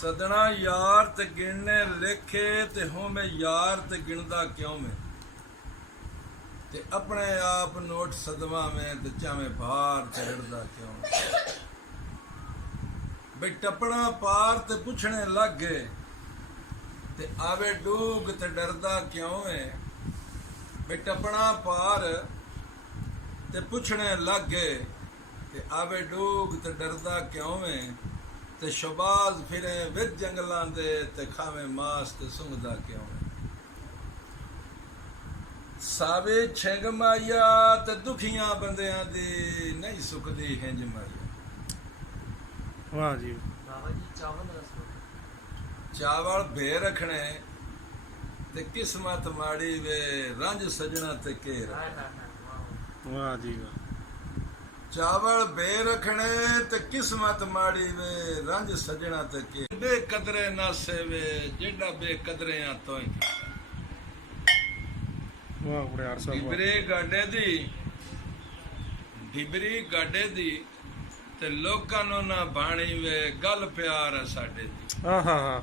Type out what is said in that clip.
ਸਦਣਾ ਯਾਰ ਤੇ ਗਿਣਨੇ ਲਿਖੇ ਤੇ ਹੋਵੇਂ ਯਾਰ ਤੇ ਗਿਣਦਾ ਕਿਉਂ ਮੈਂ ਤੇ ਆਪਣੇ ਆਪ ਨੋਟ ਸਦਵਾ ਮੈਂ ਤੇ ਚਾਵੇਂ ਭਾਰ ਚੜਦਾ ਕਿਉਂ ਬਈ ਟੱਪਣਾ ਪਾਰ ਤੇ ਪੁੱਛਣੇ ਲੱਗ ਗਏ ਤੇ ਆਵੇ ਡੂਗ ਤੇ ਡਰਦਾ ਕਿਉਂ ਹੈ ਬਈ ਟੱਪਣਾ ਪਾਰ ਤੇ ਪੁੱਛਣੇ ਲੱਗ ਗਏ ਤੇ ਆਵੇ ਡੂਗ ਤੇ ਡਰਦਾ ਕਿਉਂ ਹੈ ਤੇ ਸ਼ਬਾਜ਼ ਫਿਰੇ ਵਿੱਚ ਜੰਗਲਾਂ ਦੇ ਤੇ ਖਾਵੇਂ ਮਾਸ ਤੇ ਸੁੰਘਦਾ ਕਿਉਂ ਹੈ ਸਾਵੇ ਛੰਗ ਮਾਇਆ ਤੇ ਦੁਖੀਆਂ ਬੰਦਿਆਂ ਦੀ ਨਹੀਂ ਸੁੱਕਦੀ ਹਿੰਜ ਮਾਇਆ। ਵਾਹ ਜੀ ਬਾਬਾ ਜੀ ਚਾਵਲ ਦੱਸੋ। ਚਾਵਲ ਭੇ ਰੱਖਣੇ ਤੇ ਕਿਸਮਤ ਮਾੜੀ ਵੇ ਰੰਜ ਸਜਣਾ ਤੇ ਘੇਰ। ਹਾਏ ਹਾਏ ਹਾਏ ਵਾਹ ਜੀ ਵਾਹ। ਚਾਵਲ ਭੇ ਰੱਖਣੇ ਤੇ ਕਿਸਮਤ ਮਾੜੀ ਵੇ ਰੰਜ ਸਜਣਾ ਤੇ ਘੇਰ। ਬੇਕਦਰੇ ਨਾ ਸੇਵੇ ਜਿਹੜਾ ਬੇਕਦਰਿਆਂ ਤੋਂ ਹੀ ਵਾਹ ਗੁਰਿਆਰ ਸਾਹਿਬ ਵਾਹ। ਢਿਬਰੀ ਗਾਡੇ ਦੀ ਤੇ ਲੋਕਾਂ ਨੂੰ ਨਾ ਬਾਣੀ ਵੇ ਗੱਲ ਪਿਆਰ ਆ ਸਾਡੇ ਦੀ। ਹਾਂ ਹਾਂ ਹਾਂ